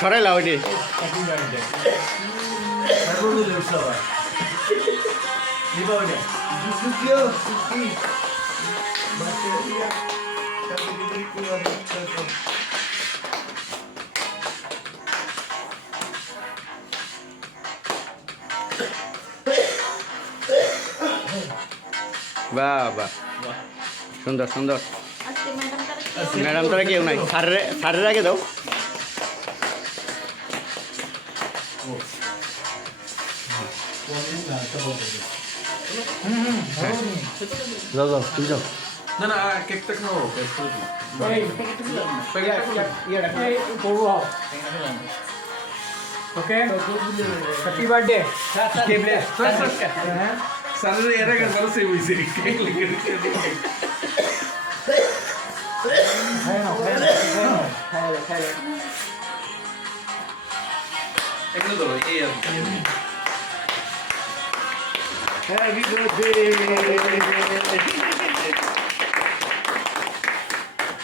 সরাই লাও এটি বাহ বাহ সুন্দর সুন্দর ম্যাডাম তারা কেউ নাই স্যারের আগে দাও যাও যাও তুমি যাও না না কেকটা খাও ওকে হ্যাপি বার্থডে স্যারের এর আগে বলছে বুঝছি কেক লিখে এগুলো ধরো এই আর হ্যাপি বার্থডে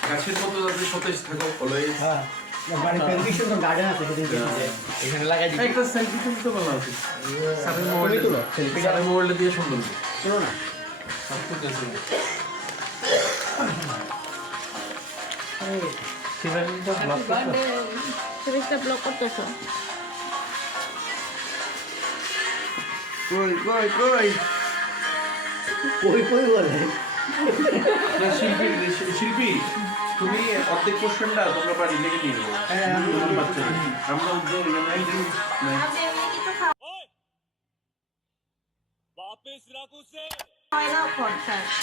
গাছের মতো যাতে সতেজ থাকো অলওয়েজ এখানে লাগাই দিই একটা সেলফি তুলতে ভালো আছে স্যারের মোবাইলটা দিয়ে সুন্দর শোনো না সব তো গেছে ব্লক করতেছো কই কই কই কই কই বলে না শিল্পী তুমি অর্ধেক কোশ্চেনটা তোমরা বাড়ি লেগে নিয়ে নেবো আমরা উদ্যোগ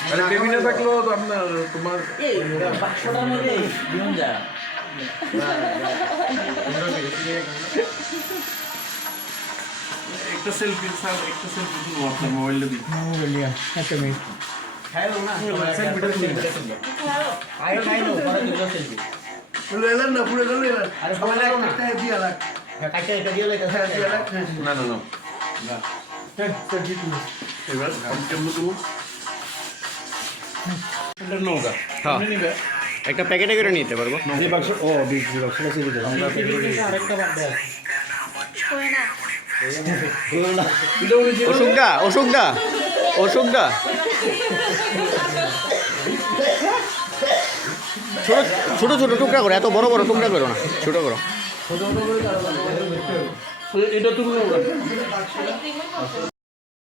আরে টেবিলে থাকলো আপনার তোমার একটা সেলফি স্যার একটা সেলফি তুলো আপনার মোবাইলটা দিন একটা মিনিট সেলফিটা তুলে পুরো এলেন না পুরো এলেন আরে সবাই একটা দিয়ে লাগ কাটে এটা দিয়ে লাগ দিয়ে লাগ না না না এবার আমি কেমন দেবো এটা নৌকা হ্যাঁ একটা প্যাকেটে করে নিতে পারবো যে বাক্স ও বিগ বাক্স আছে দিতে আমরা আরেকটা বার্থডে আছে অসুখদা অসুখদা অসুখদা ছোট ছোট ছোট টুকরা করো এত বড় বড় টুকরা করো না ছোট করো এটা তুমি